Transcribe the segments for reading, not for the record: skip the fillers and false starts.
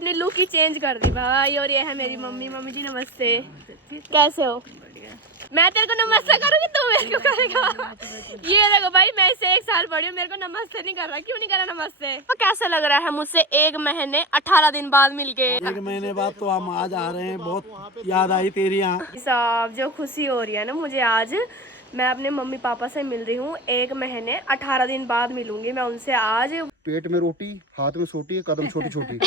अपनी लुक ही चेंज कर दी भाई। और ये है मेरी मम्मी। मम्मी जी नमस्ते, कैसे हो? मैं तेरे को नमस्ते करूंगी, तू मेरे को करेगा? ये देखो भाई, मैं इससे 1 साल बड़ी हूँ, मेरे को नमस्ते नहीं कर रहा। क्यों नहीं कर रहा नमस्ते? तो कैसा लग रहा है मुझसे 1 महीने 18 दिन बाद मिलके? 1 महीने बाद तो हम आज आ रहे हैं, बहुत याद आई तेरी यहाँ। साहब जो खुशी हो रही है ना मुझे आज, मैं अपने मम्मी पापा से मिल रही हूँ। 1 महीने 18 दिन बाद मिलूंगी मैं उनसे आज। पेट में रोटी, हाथ में सोटी, कदम छोटी छोटी।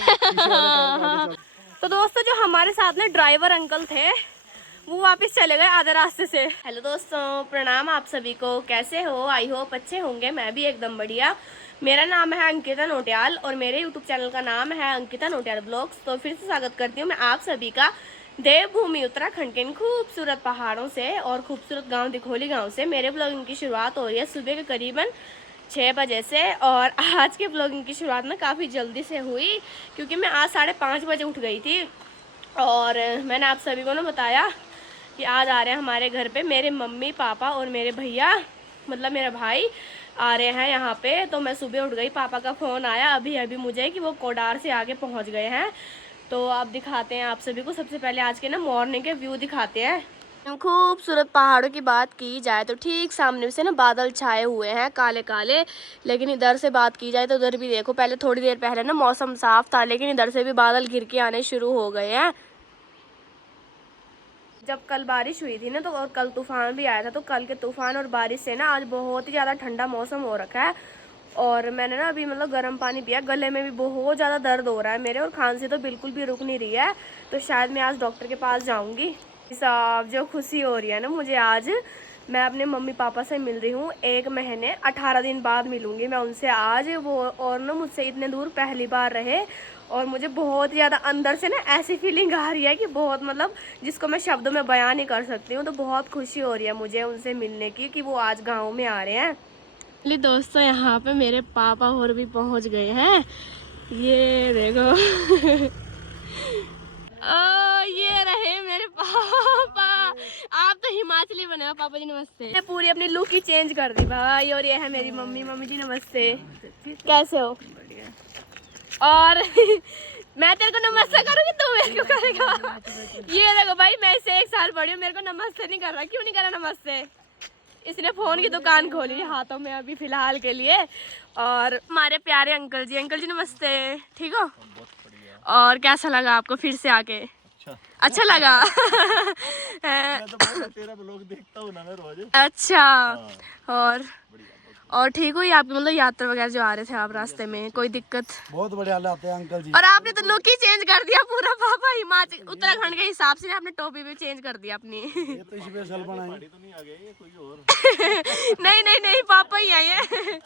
तो दोस्तों, जो हमारे साथ में ड्राइवर अंकल थे वो वापस चले गए आधे रास्ते से। हेलो दोस्तों, प्रणाम आप सभी को। कैसे हो? आई होप अच्छे होंगे। मैं भी एकदम बढ़िया। मेरा नाम है अंकिता नोटियाल और मेरे यूट्यूब चैनल का नाम है अंकिता नोटियाल ब्लॉग्स। तो फिर से स्वागत करती हूँ मैं आप सभी का देवभूमि उत्तराखंड के इन खूबसूरत पहाड़ों से और खूबसूरत गांव दिखोली गांव से। मेरे ब्लॉगिंग की शुरुआत हो रही है सुबह के करीबन 6 बजे से। और आज के ब्लॉगिंग की शुरुआत ना काफ़ी जल्दी से हुई, क्योंकि मैं आज 5:30 बजे उठ गई थी। और मैंने आप सभी को ना बताया कि आज आ रहे हैं हमारे घर पे मेरे मम्मी पापा और मेरे भैया, मतलब मेरा भाई आ रहे हैं यहाँ पे। तो मैं सुबह उठ गई, पापा का फ़ोन आया अभी अभी मुझे कि वो कोडार से आगे पहुँच गए हैं। तो अब दिखाते हैं आप सभी को। सबसे पहले आज के ना मॉर्निंग के व्यू दिखाते हैं। खूबसूरत पहाड़ों की बात की जाए तो ठीक सामने से ना बादल छाए हुए हैं काले काले। लेकिन इधर से बात की जाए तो उधर भी देखो, पहले थोड़ी देर पहले ना मौसम साफ था, लेकिन इधर से भी बादल घिर के आने शुरू हो गए हैं। जब कल बारिश हुई थी ना, तो और कल तूफान भी आया था, तो कल के तूफान और बारिश से ना आज बहुत ही ज़्यादा ठंडा मौसम हो रखा है। और मैंने ना अभी मतलब गर्म पानी पिया, गले में भी बहुत ज़्यादा दर्द हो रहा है मेरे, और खांसी तो बिल्कुल भी रुक नहीं रही है। तो शायद मैं आज डॉक्टर के पास जाऊँगी। साहब जो खुशी हो रही है ना मुझे आज, मैं अपने मम्मी पापा से मिल रही हूँ। 1 महीने 18 दिन बाद मिलूँगी मैं उनसे आज। वो और ना मुझसे इतने दूर पहली बार रहे, और मुझे बहुत ज़्यादा अंदर से ना ऐसी फीलिंग आ रही है कि बहुत, मतलब जिसको मैं शब्दों में बयान नहीं कर सकती हूँ। तो बहुत खुशी हो रही है मुझे उनसे मिलने की कि वो आज गाँव में आ रहे हैं। दोस्तों, यहाँ पे मेरे पापा और भी पहुँच गए हैं। ये देखो ये रहे मेरे पापा। आप तो हिमाचली बने हो। पापा जी नमस्ते। मैं पूरी अपनी लुक ही चेंज कर दी भाई। और ये है मेरी मम्मी। मम्मी जी नमस्ते, कैसे हो? और मैं तेरे को नमस्ते करूंगी, तू मेरे को करेगा? ये देखो भाई, मैं इससे 1 साल बड़ी हूँ, मेरे को नमस्ते नहीं कर रहा। क्यों नहीं कर रहा नमस्ते? इसने फोन की दुकान खोली है हाथों में अभी फिलहाल के लिए। और हमारे प्यारे अंकल जी। अंकल जी नमस्ते, ठीक हो? और कैसा लगा आपको फिर से आके? अच्छा लगा। मैं तो तेरा ब्लॉग देखता हूँ ना मैं रोज। अच्छा। और ठीक हुई आपकी मतलब यात्रा वगैरह जो आ रहे थे आप रास्ते में? कोई दिक्कत? बहुत बढ़िया लाते हैं अंकल जी। और आपने तो लुक ही चेंज कर दिया पूरा पापा। हिमाचल उत्तराखंड के हिसाब से आपने टोपी भी चेंज कर दिया अपनी। ये तो स्पेशल बनाई। तो नहीं आ गया ये कोई और? नहीं पापा ही आए हैं।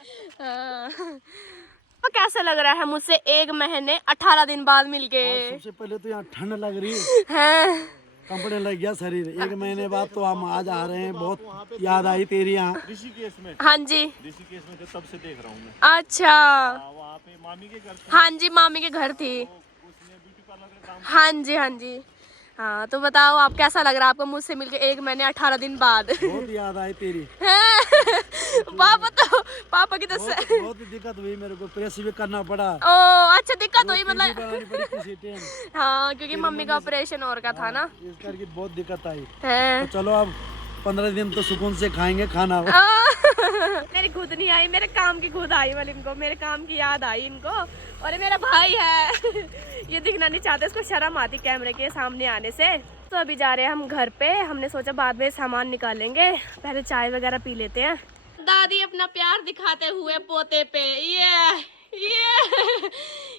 तो कैसा लग रहा है मुझसे 1 महीने 18 दिन बाद मिलके? सबसे पहले तो यहाँ ठंड लग रही हैं? कंपने लग गया शरीर। 1 महीने बाद तो हम आज आ रहे हैं, बहुत याद आई तेरी यहाँ। ऋषिकेश में। हाँ जी, ऋषिकेश में तब से देख रहा हूँ मैं। अच्छा। वहाँ पे मामी के घर थे। हाँ जी, मामी के घर थी। उसने ब्यूटी पार्लर का काम। हाँ जी हाँ जी। हाँ, तो बताओ आप कैसा लग रहा है आपको मुझसे मिलके 1 महीने 18 दिन बाद? बहुत याद आई तेरी। पापा की तो बहुत दिक्कत हुई मेरे को, प्रेस भी करना पड़ा। ओ अच्छा, दिक्कत हुई मतलब। बनानी पड़ी किसी टाइम। हाँ, क्योंकि मम्मी का ऑपरेशन और का था ना, इस करके बहुत दिक्कत आई। है। तो चलो अब 15 दिन तो सुकून से खाएंगे खाना। मेरी खुद नहीं आई, मेरे काम की खुद आई। वाली इनको मेरे काम की याद आई इनको। और ये मेरा भाई है। ये दिखना नहीं चाहते, इसको शर्म आती कैमरे के सामने आने से। तो अभी जा रहे हैं हम घर पे। हमने सोचा बाद में सामान निकालेंगे, पहले चाय वगैरह पी लेते हैं। दादी अपना प्यार दिखाते हुए पोते पे।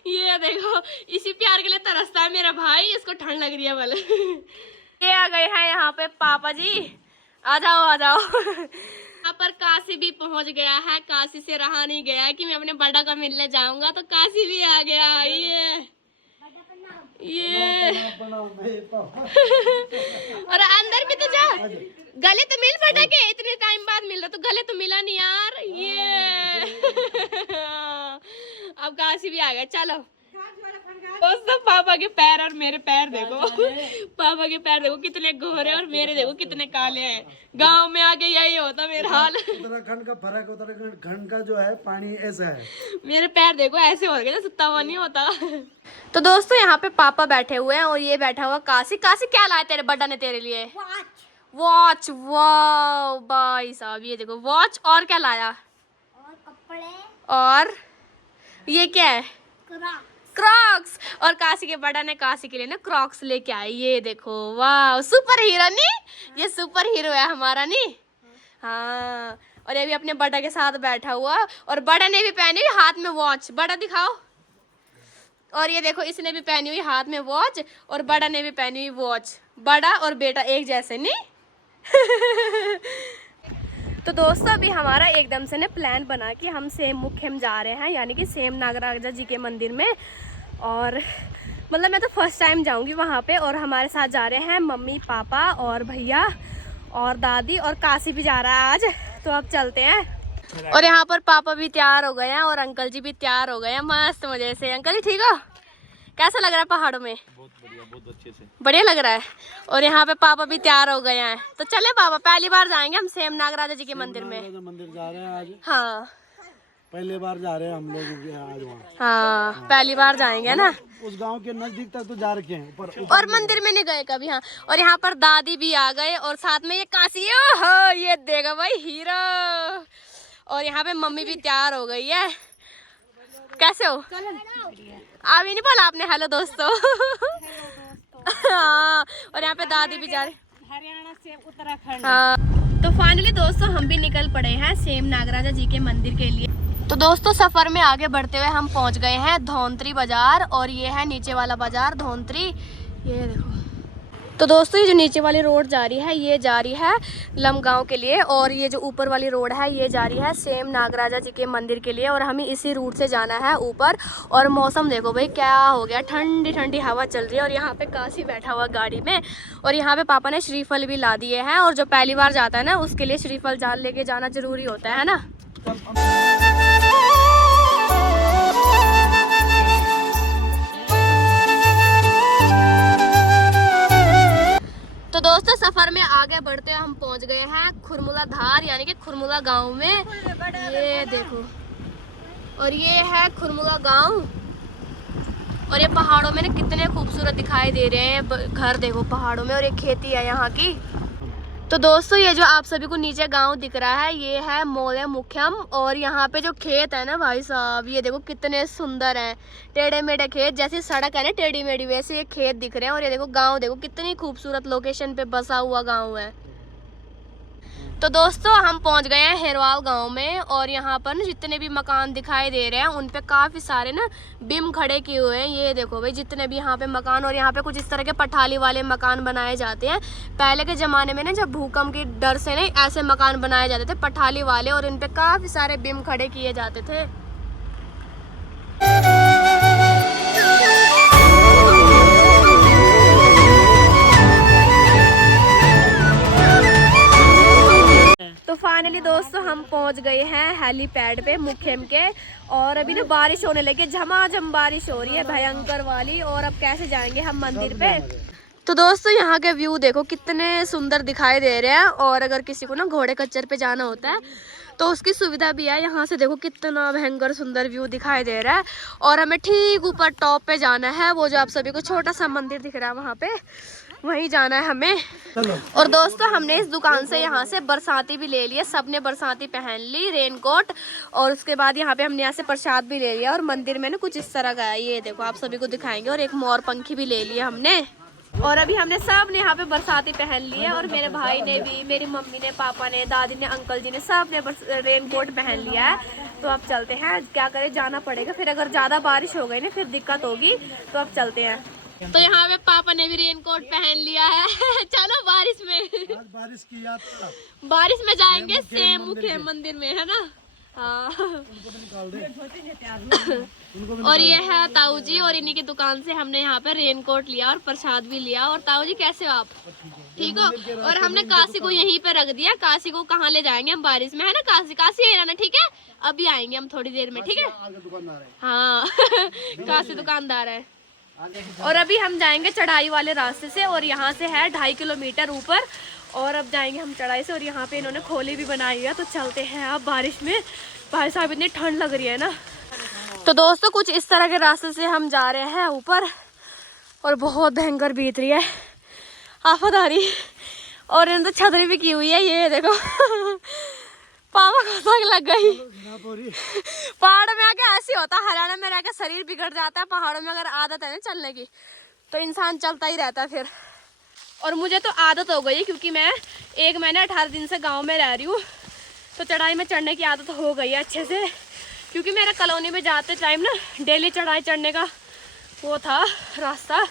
ये देखो, इसी प्यार के लिए तरसता है मेरा भाई। इसको ठंड लग रही है बोले। ये आ गए हैं यहाँ पे पापा जी। आ जाओ आ जाओ। यहाँ पर काशी भी पहुँच गया है। काशी से रहा नहीं गया कि मैं अपने बड़ा का मिलने जाऊंगा, तो काशी भी आ गया। ये और अंदर भी तो जा, गले तो मिल बटा के। इतने टाइम बाद मिल रहा तो गले तो मिला नहीं यार। ये अब काशी भी आ गया। चलो दोस्तों, पापा के पैर और मेरे पैर देखो। पापा के पैर देखो कितने गोरे और मेरे देखो कितने काले हैं। गांव में आके यही होता मेरा हाल। उत्तराखंड का फर्क, उत्तराखंड का जो है पानी ऐसा है, मेरे पैर देखो ऐसे हो गए, सुत्ता हुआ नहीं होता। तो दोस्तों यहाँ पे पापा बैठे हुए हैं और ये बैठा हुआ काशी। काशी क्या लाया तेरे बड्डा ने तेरे लिए? वॉच। वाह भाई साहब, ये देखो वॉच। और क्या लाया? और कपड़े। और ये क्या है? क्रॉक्स। और काशी के बड़ा ने काशी के लिए ना क्रॉक्स लेके आई। ये देखो, वाह सुपर हीरो नी, ये सुपर हीरो है हमारा नी। हाँ, और ये भी अपने बड़ा के साथ बैठा हुआ और बड़ा ने भी पहनी हुई हाथ में वॉच। बड़ा दिखाओ। और ये देखो इसने भी पहनी हुई हाथ में वॉच और बड़ा ने भी पहनी हुई वॉच। बड़ा और बेटा एक जैसे नी। तो दोस्तों अभी हमारा एकदम से ना प्लान बना कि हम सेम मुखेम जा रहे हैं, यानी कि सेम नागराजा जी के मंदिर में। और मतलब मैं तो फर्स्ट टाइम जाऊंगी वहाँ पे। और हमारे साथ जा रहे हैं मम्मी पापा और भैया और दादी और काशी भी जा रहा है आज। तो अब चलते हैं। और यहाँ पर पापा भी तैयार हो गए हैं और अंकल जी भी तैयार हो गए हैं मस्त मजे से। अंकल जी ठीक हो? कैसा लग रहा है पहाड़ों में? बहुत बढ़िया, बहुत अच्छे से बढ़िया लग रहा है। और यहाँ पे पापा भी तैयार हो गए हैं। तो चले पापा, पहली बार जाएंगे हम सेम नागराजा जी के मंदिर में। मंदिर जा रहे हैं आज, हाँ पहली बार जा रहे हैं हम लोग आज वहाँ। हाँ पहली बार जाएंगे ना। उस गांव के नजदीक तक तो जा रखे हैं पर और मंदिर में नहीं गए कभी। हाँ, और यहाँ पर दादी भी आ गए और साथ में ये काशी। ओहो ये देगा भाई हीरो। और यहाँ पे मम्मी भी तैयार हो गई है। कैसे हो? अभी नहीं बोला आपने हेलो दोस्तों। हाँ, और यहाँ पे दादी भी जा रही, हरियाणा से उत्तराखंड। हाँ। तो फाइनली दोस्तों हम भी निकल पड़े हैं सेम नागराजा जी के मंदिर के लिए। तो दोस्तों सफर में आगे बढ़ते हुए हम पहुंच गए हैं धौंतरी बाजार। और ये है नीचे वाला बाजार धौंतरी, ये देखो। तो दोस्तों ये जो नीचे वाली रोड जा रही है ये जा रही है लमगांव के लिए। और ये जो ऊपर वाली रोड है ये जा रही है सेम नागराजा जी के मंदिर के लिए। और हमें इसी रूट से जाना है ऊपर। और मौसम देखो भाई क्या हो गया, ठंडी ठंडी हवा चल रही है। और यहाँ पे काशी बैठा हुआ गाड़ी में। और यहाँ पे पापा ने श्रीफल भी ला दिए हैं। और जो पहली बार जाता है ना उसके लिए श्रीफल जान लेके जाना जरूरी होता है ना। तो दोस्तों सफर में आगे बढ़ते हुए हम पहुंच गए हैं खुरमुला धार, यानी कि खुरमुला गांव में। ये देखो, और ये है खुरमुला गांव। और ये पहाड़ों में ना कितने खूबसूरत दिखाई दे रहे हैं घर देखो पहाड़ों में। और ये खेती है यहाँ की। तो दोस्तों ये जो आप सभी को नीचे गांव दिख रहा है ये है मोले मुख्यम। और यहाँ पे जो खेत है ना भाई साहब ये देखो कितने सुंदर हैं, टेढ़े मेढ़े खेत। जैसी सड़क है ना टेढ़ी मेढ़ी वैसे ये खेत दिख रहे हैं। और ये देखो गांव देखो कितनी खूबसूरत लोकेशन पे बसा हुआ गांव है। तो दोस्तों हम पहुंच गए हैं हेरवाल गांव में। और यहाँ पर ना जितने भी मकान दिखाई दे रहे हैं उन पे काफ़ी सारे ना बिम खड़े किए हुए हैं। ये देखो भाई जितने भी यहाँ पे मकान। और यहाँ पे कुछ इस तरह के पठाली वाले मकान बनाए जाते हैं। पहले के ज़माने में ना जब भूकंप की डर से ना ऐसे मकान बनाए जाते थे पठाली वाले। और इन पे काफ़ी सारे बिम खड़े किए जाते थे। तो फाइनली दोस्तों हम पहुंच गए हैं हेलीपैड पे मुखेम के। और अभी ना बारिश होने लगी, झमाझम बारिश हो रही है भयंकर वाली। और अब कैसे जाएंगे हम मंदिर पे। तो दोस्तों यहाँ के व्यू देखो कितने सुंदर दिखाई दे रहे हैं। और अगर किसी को ना घोड़े खच्चर पे जाना होता है तो उसकी सुविधा भी है। यहाँ से देखो कितना भयंकर सुंदर व्यू दिखाई दे रहा है। और हमें ठीक ऊपर टॉप पे जाना है, वो जो आप सभी को छोटा सा मंदिर दिख रहा है वहाँ पे, वहीं जाना है हमें। और दोस्तों हमने इस दुकान से यहाँ से बरसाती भी ले लिया। सबने बरसाती पहन ली, रेनकोट। और उसके बाद यहाँ पे हमने यहाँ से प्रसाद भी ले लिया। और मंदिर में ना कुछ इस तरह का है, ये देखो आप सभी को दिखाएंगे। और एक मोर पंखी भी ले लिया हमने। और अभी हमने सब ने यहाँ पे बरसाती पहन ली है। और मेरे भाई ने भी, मेरी मम्मी ने, पापा ने, दादी ने, अंकल जी ने, सब ने रेनकोट पहन लिया है। तो अब चलते हैं, क्या करें जाना पड़ेगा। फिर अगर ज़्यादा बारिश हो गई ना फिर दिक्कत होगी। तो अब चलते हैं। तो यहाँ पे पापा ने भी रेनकोट पहन लिया है। चलो बारिश में, आज बारिश की यात्रा, बारिश में जाएंगे सेम मुखेम मंदिर में, है ना। हाँ। और ये है ताऊ जी। और इन्हीं की दुकान से हमने यहाँ पे रेनकोट लिया और प्रसाद भी लिया। और ताऊ जी कैसे हो आप? ठीक हो? और हमने काशी को यहीं पे रख दिया। काशी को कहाँ ले जाएंगे हम बारिश में, है ना। काशी काशी है ना, ठीक है। अभी आएंगे हम थोड़ी देर में, ठीक है। हाँ। काशी दुकानदार है। और अभी हम जाएंगे चढ़ाई वाले रास्ते से, और यहाँ से है 2.5 किलोमीटर ऊपर, और अब जाएंगे हम चढ़ाई से। और यहाँ पे इन्होंने खोली भी बनाई है, तो चलते हैं अब बारिश में। भाई साहब इतनी ठंड लग रही है ना। तो दोस्तों कुछ इस तरह के रास्ते से हम जा रहे हैं ऊपर, और बहुत भयंकर बीत रही है, आफत आ रही। और इन्होंने तो छतरी भी की हुई है, ये देखो पावा को लग गई। पहाड़ों में आके ऐसे होता है, हरियाणा में रहकर शरीर बिगड़ जाता है, पहाड़ों में अगर आदत है ना चलने की तो इंसान चलता ही रहता है फिर। और मुझे तो आदत हो गई, क्योंकि मैं 1 महीने 18 दिन से गांव में रह रही हूँ, तो चढ़ाई में चढ़ने की आदत हो गई है अच्छे से। क्योंकि मेरा कॉलोनी में जाते टाइम ना डेली चढ़ाई चढ़ने का वो था रास्ता,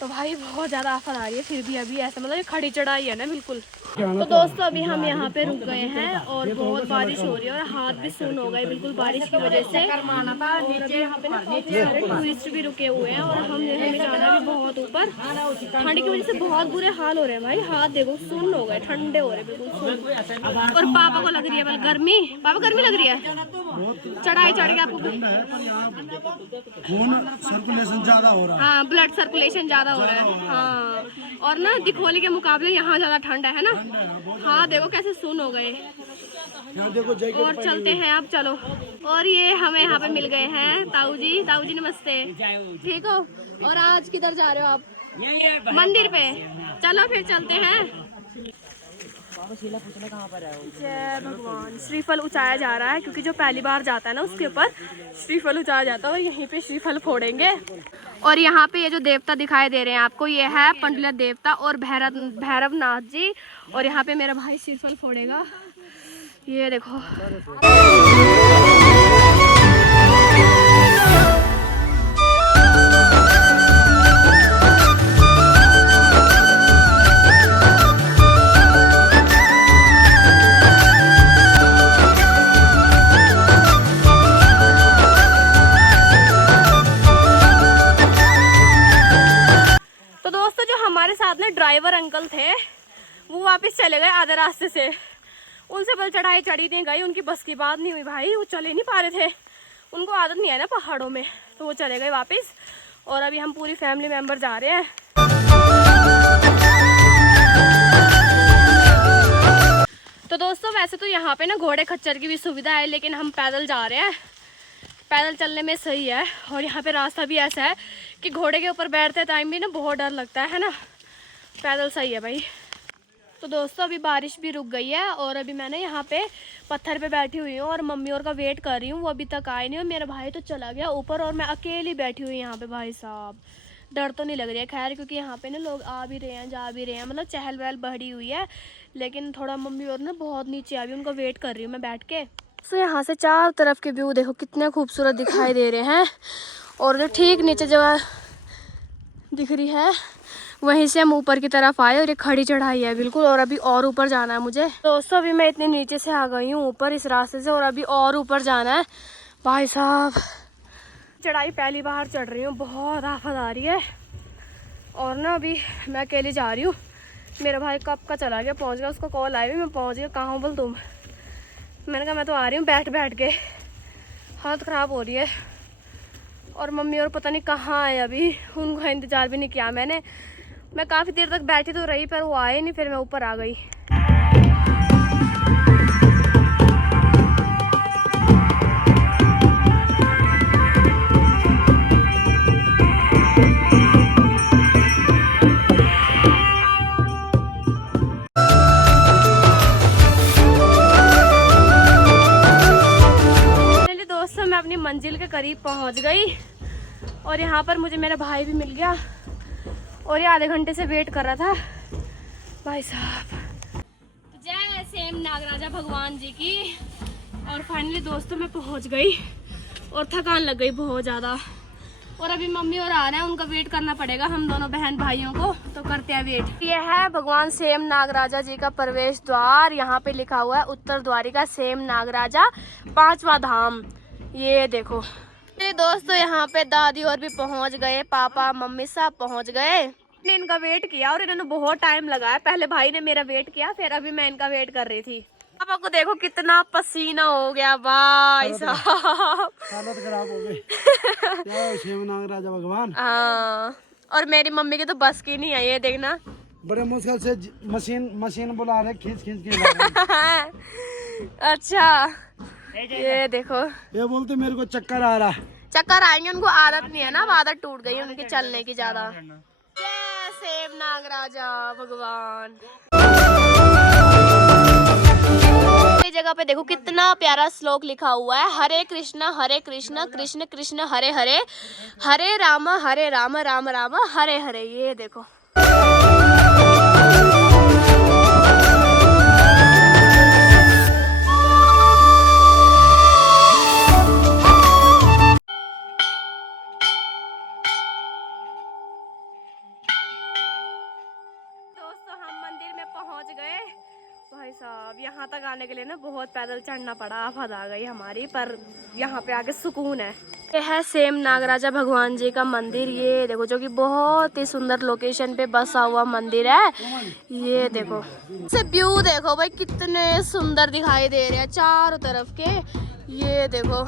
तो भाई बहुत ज़्यादा आफत आ रही है। फिर भी अभी ऐसा मतलब ये खड़ी चढ़ाई है ना बिल्कुल। तो दोस्तों अभी हम यहाँ पे रुक गए हैं, और बहुत बारिश हो रही है, और हाथ भी सून हो गए बिल्कुल बारिश की वजह से। और अभी यहाँ पे ना काफी सारे टूरिस्ट भी रुके हुए हैं, और हमें जाना भी बहुत ऊपर। ठंड की वजह से बहुत बुरे हाल हो रहे हैं भाई, हाथ देखो सुन हो गए, ठंडे हो रहे हैं बिल्कुल सुन। और पापा को लग रही है गर्मी, पापा गर्मी लग रही है चढ़ाई चढ़ के आपको? खून सर्कुलेशन ज्यादा हो रहा है। हाँ ब्लड सर्कुलेशन ज्यादा हो रहा है। हाँ और ना दिखोली के मुकाबले यहाँ ज्यादा ठंड है ना। हाँ देखो कैसे सुन हो गए। और चलते हैं अब, चलो। और ये हमें यहाँ पे मिल गए हैं ताऊ जी। ताऊ जी नमस्ते, ठीक हो? और आज किधर जा रहे हो आप? मंदिर पे। चलो फिर चलते हैं। जय भगवान। श्रीफल उचाया जा रहा है, क्योंकि जो पहली बार जाता है ना उसके ऊपर श्रीफल उचाया जाता है, और यहीं पे श्रीफल फोड़ेंगे। और यहाँ पे ये जो देवता दिखाई दे रहे हैं आपको, ये है पंडुला देवता और भैरवनाथ जी। और यहाँ पे मेरा भाई श्रीफल फोड़ेगा, ये देखो। तो दोस्तों जो हमारे साथ में ड्राइवर अंकल थे वो वापस चले गए आधे रास्ते से। उनसे बल चढ़ाई चढ़ी नहीं गई, उनकी बस की बात नहीं हुई भाई, वो चले नहीं पा रहे थे, उनको आदत नहीं है ना पहाड़ों में, तो वो चले गए वापस। और अभी हम पूरी फैमिली मेंबर जा रहे हैं। तो दोस्तों वैसे तो यहाँ पे ना घोड़े खच्चर की भी सुविधा है, लेकिन हम पैदल जा रहे हैं। पैदल चलने में सही है, और यहाँ पे रास्ता भी ऐसा है कि घोड़े के ऊपर बैठते टाइम भी ना बहुत डर लगता है ना। पैदल सही है भाई। तो दोस्तों अभी बारिश भी रुक गई है, और अभी मैंने यहाँ पे पत्थर पे बैठी हुई हूँ और मम्मी और का वेट कर रही हूँ, वो अभी तक आए नहीं। और मेरा भाई तो चला गया ऊपर, और मैं अकेली बैठी हुई यहाँ पे। भाई साहब डर तो नहीं लग रही है खैर, क्योंकि यहाँ पे ना लोग आ भी रहे हैं जा भी रहे हैं, मतलब चहल पहल बढ़ी हुई है। लेकिन थोड़ा मम्मी और ना बहुत नीचे अभी उनका वेट कर रही हूँ मैं बैठ के। तो यहाँ से चारों तरफ के व्यू देखो कितने खूबसूरत दिखाई दे रहे हैं। और जो ठीक नीचे जगह दिख रही है वहीं से हम ऊपर की तरफ आए, और ये खड़ी चढ़ाई है बिल्कुल। और अभी और ऊपर जाना है मुझे। दोस्तों अभी मैं इतने नीचे से आ गई हूँ ऊपर इस रास्ते से, और अभी और ऊपर जाना है। भाई साहब चढ़ाई पहली बार चढ़ रही हूँ, बहुत आफत आ रही है। और ना अभी मैं अकेले जा रही हूँ, मेरा भाई कब का चला गया, पहुँच गया, उसको कॉल आई हुई मैं पहुँच गया। कहाँ हो बोल तुम? मैंने कहा मैं तो आ रही हूँ बैठ बैठ के, हालत ख़राब हो रही है। और मम्मी और पता नहीं कहाँ आए अभी, उनका इंतज़ार भी नहीं किया मैंने। मैं काफ़ी देर तक बैठी तो रही, पर वो आए नहीं, फिर मैं ऊपर आ गई। दोस्तों मैं अपनी मंजिल के करीब पहुंच गई, और यहाँ पर मुझे मेरा भाई भी मिल गया, और ये आधे घंटे से वेट कर रहा था। भाई साहब जय सेम नागराजा भगवान जी की। और फाइनली दोस्तों मैं पहुंच गई, और थकान लग गई बहुत ज़्यादा। और अभी मम्मी और आ रहे हैं, उनका वेट करना पड़ेगा हम दोनों बहन भाइयों को, तो करते हैं वेट। ये है भगवान सेम नागराजा जी का प्रवेश द्वार। यहाँ पे लिखा हुआ है उत्तर द्वारिका सेम नागराजा 5वां धाम। ये देखो दोस्तों यहाँ पे दादी और भी पहुँच गए, पापा मम्मी सब पहुँच गए। मैंने इनका वेट किया और इन्होंने बहुत टाइम लगाया। पहले भाई ने मेरा वेट किया, फिर अभी मैं इनका वेट कर रही थी। पापा को देखो कितना पसीना हो गया भाई साहब। हालत खराब हो गई। क्या शिवनाग राजा भगवान। हाँ, और मेरी मम्मी की तो बस की नहीं है, ये देखना। बड़े मुश्किल से मशीन बुला रहे, खींच के ला रहे। अच्छा, ये देखो। ये बोलते मेरे को चक्कर आ रहा। चक्कर आएंगे, उनको आदत नहीं है ना, अब आदत टूट गई उनकी चलने की ज्यादा। जय सेव नागराजा भगवान। ये जगह पे देखो कितना प्यारा श्लोक लिखा हुआ है, हरे कृष्ण कृष्ण कृष्ण हरे हरे, हरे राम राम राम हरे हरे। ये देखो दोस्तों, हम मंदिर में पहुंच गए। भाई साहब, यहाँ तक आने के लिए ना बहुत पैदल चढ़ना पड़ा, आफत आ गई हमारी, पर यहाँ पे आके सुकून है। ये है सेम नागराजा भगवान जी का मंदिर। ये देखो, जो कि बहुत ही सुंदर लोकेशन पे बसा हुआ मंदिर है। ये देखो, से व्यू देखो भाई, कितने सुंदर दिखाई दे रहे हैं चारों तरफ के। ये देखो,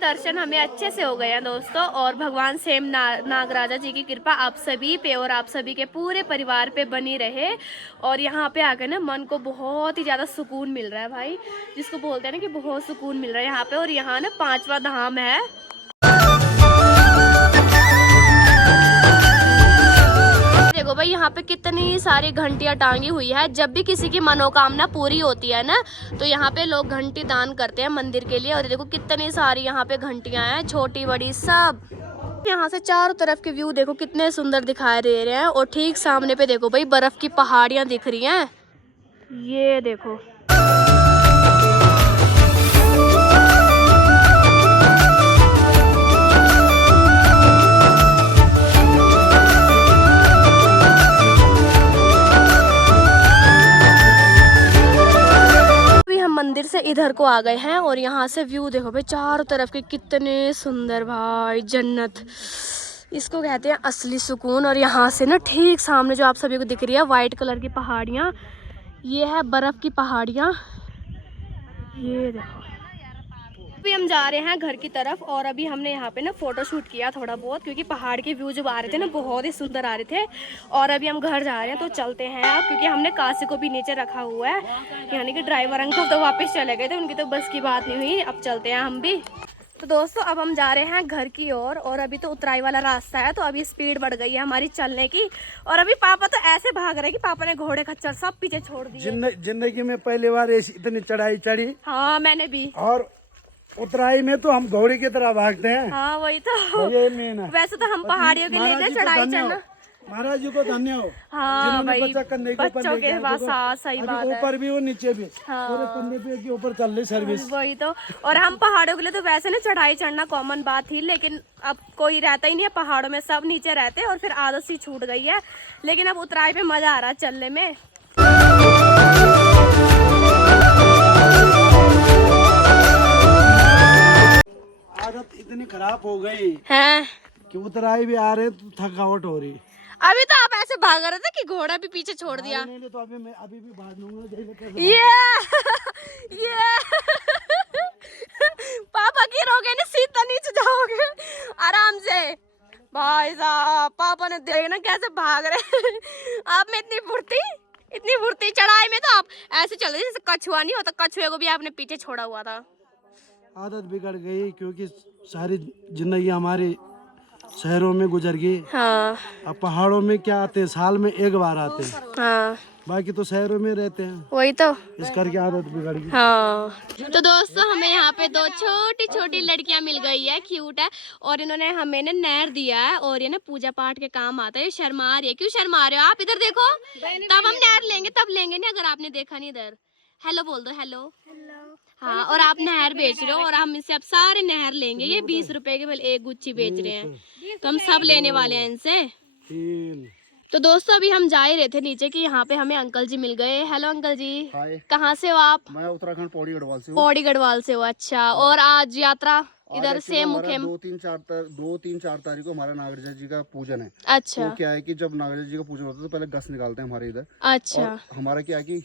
दर्शन हमें अच्छे से हो गए हैं दोस्तों, और भगवान सेम नागराजा जी की कृपा आप सभी पे और आप सभी के पूरे परिवार पे बनी रहे। और यहाँ पे आकर ना मन को बहुत ही ज़्यादा सुकून मिल रहा है भाई, जिसको बोलते हैं ना कि बहुत सुकून मिल रहा है यहाँ पे। और यहाँ ना 5वां धाम है। देखो भाई, यहाँ पे कितनी सारी घंटियां टांगी हुई है। जब भी किसी की मनोकामना पूरी होती है ना, तो यहाँ पे लोग घंटी दान करते हैं मंदिर के लिए। और देखो कितनी सारी यहाँ पे घंटियां हैं, छोटी बड़ी सब। यहाँ से चारों तरफ के व्यू देखो कितने सुंदर दिखाई दे रहे हैं। और ठीक सामने पे देखो भाई, बर्फ की पहाड़ियां दिख रही हैं। ये देखो, मंदिर से इधर को आ गए हैं। और यहाँ से व्यू देखो भाई, चारों तरफ के कितने सुंदर भाई, जन्नत इसको कहते हैं, असली सुकून। और यहाँ से ना ठीक सामने जो आप सभी को दिख रही है वाइट कलर की पहाड़ियाँ, ये है बर्फ की पहाड़ियाँ। ये देखो, अभी हम जा रहे हैं घर की तरफ। और अभी हमने यहाँ पे ना फोटो शूट किया थोड़ा बहुत, क्योंकि पहाड़ के व्यू जब आ रहे थे ना बहुत ही सुंदर आ रहे थे। और अभी हम घर जा रहे हैं, तो चलते हैं अब, क्योंकि हमने काशी को भी नीचे रखा हुआ है। यानी कि ड्राइवर अंकल तो वापस चले गए थे, उनकी तो बस की बात नहीं हुई। अब चलते हैं हम भी। तो दोस्तों, अब हम जा रहे हैं घर की ओर। और अभी तो उतराई वाला रास्ता है, तो अभी स्पीड बढ़ गई है हमारी चलने की। और अभी पापा तो ऐसे भाग रहे कि पापा ने घोड़े खच्चर सब पीछे छोड़ दिए। जिंदगी में पहली बार ऐसी इतनी चढ़ाई चढ़ी। हाँ, मैंने भी। और उतराई में तो हम घोड़े की तरह भागते हैं। हाँ, वही तो। ये मेन है। वैसे तो हम पहाड़ियों के लिए चढ़ाई चढ़ना। महाराज जी को धन्य हो, हाँ भाई, बच्चा करने को बच्चों के पास। हाँ, सही बात है। ऊपर भी और नीचे भी, हाँ, पूरे कंधे पे के ऊपर चल रही सर्विस। वही तो। और हम पहाड़ों के लिए तो वैसे ना चढ़ाई चढ़ना कॉमन बात थी, लेकिन अब कोई रहता ही नहीं है पहाड़ों में, सब नीचे रहते हैं। और फिर आदत सी छूट गई है। लेकिन अब उतराई पे मजा आ रहा है चलने में। आदत इतनी खराब हो गई है कि उतराई भी आ रहे तो थकावट हो रही। अभी तो आप ऐसे भाग रहे थे कि घोड़ा भी पीछे छोड़ दिया। नहीं, तो अभी भी भाग लूंगा। ये पापा गिरोगे ना, सीधा नीचे जाओगे आराम से। भाई साहब, पापा ने देखना कैसे भाग रहे। आप में इतनी फुर्ती चढ़ाई में, तो आप ऐसे चल रहे जैसे कछुआ नहीं होता, कछुए को भी आपने पीछे छोड़ा हुआ था। आदत बिगड़ गई, क्योंकि सारी जिंदगी हमारी शहरों में गुजर गई। हाँ अब पहाड़ों में क्या आते हैं, साल में एक बार आते हैं, हाँ बाकी तो शहरों में रहते हैं, वही तो। इस करके आदत बिगड़ गई। हाँ तो दोस्तों हमें यहाँ पे दो छोटी छोटी लड़कियां मिल गई है, क्यूट है, और इन्होंने हमें ना नहर दिया है और ये ना पूजा पाठ के काम आता है। ये शर्मा रही है, क्यों शर्मा रहे हो आप? इधर देखो, तब हम नहर लेंगे, तब लेंगे नहीं, अगर आपने देखा नहीं इधर। हेलो बोल दो, हेलो। हाँ, और आप नहर बेच रहे हो और हम इनसे अब सारे नहर लेंगे। ये 20 रुपए के बल एक गुच्छी बेच रहे हैं, तो हम सब लेने वाले हैं इनसे। तो दोस्तों अभी हम जा ही रहे थे नीचे कि यहाँ पे हमें अंकल जी मिल गए। हेलो अंकल जी, हाय, कहाँ से हो आप? मैं उत्तराखंड पौड़ी गढ़वाल से हूँ। पौड़ी गढ़वाल से हो, अच्छा। और आज यात्रा इधर आज से मुखेम? 2-3-4 तारीख को हमारा नागराजा जी का पूजन है। अच्छा तो क्या है कि जब नागराजा जी का पूजन होता है तो पहले गस निकालते हैं हमारे इधर। अच्छा और हमारा क्या है कि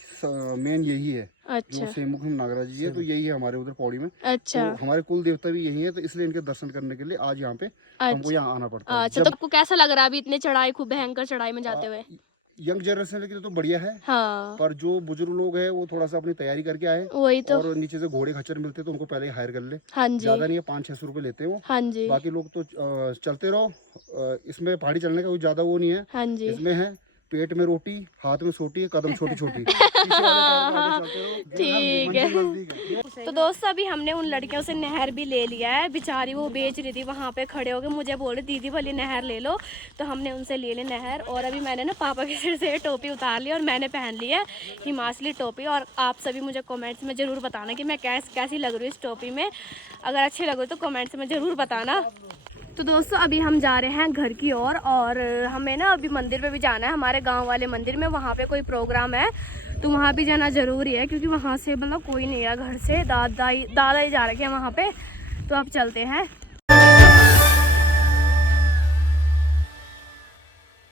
मेन यही है, अच्छा जो सेमुख नागराज जी है, तो यही है हमारे उधर पौड़ी में। अच्छा तो हमारे कुल देवता भी यही है, तो इसलिए इनके दर्शन करने के लिए आज यहाँ पे हमको यहाँ आना पड़ता है। अच्छा। तो आपको कैसा लग रहा है अभी इतने चढ़ाई, खूब भयंकर चढ़ाई में जाते हुए? यंग जनरेशन के लिए तो बढ़िया है, हाँ पर जो बुजुर्ग लोग हैं वो थोड़ा सा अपनी तैयारी करके आए। वही तो। और नीचे से घोड़े खच्चर मिलते हैं तो उनको पहले ही हायर कर ले। हाँ जी ज्यादा नहीं है, 500-600 रुपए लेते हैं वो। हाँ जी बाकी लोग तो चलते रहो। इसमें पहाड़ी चलने का कोई ज्यादा वो नहीं है। हाँ जी। इसमें है पेट में रोटी, हाथ में सोटी, कदम छोटी छोटी। ठीक है। तो दोस्तों अभी हमने उन लड़कियों से नहर भी ले लिया है। बेचारी वो बेच रही थी वहाँ पे खड़े होके, मुझे बोल रही दीदी भली नहर ले लो, तो हमने उनसे ले ली नहर। और अभी मैंने ना पापा के सिर से टोपी उतार ली और मैंने पहन ली है हिमाचली टोपी। और आप सभी मुझे कमेंट्स में ज़रूर बताना कि मैं कैसी लग रही हूँ इस टोपी में। अगर अच्छी लग रही तो कमेंट्स में ज़रूर बताना। तो दोस्तों अभी हम जा रहे हैं घर की ओर और हमें ना अभी मंदिर पे भी जाना है, हमारे गांव वाले मंदिर में। वहाँ पे कोई प्रोग्राम है तो वहाँ भी जाना ज़रूरी है, क्योंकि वहाँ से मतलब कोई नहीं है घर से, दादा ही जा रखे हैं वहाँ पे। तो अब चलते हैं।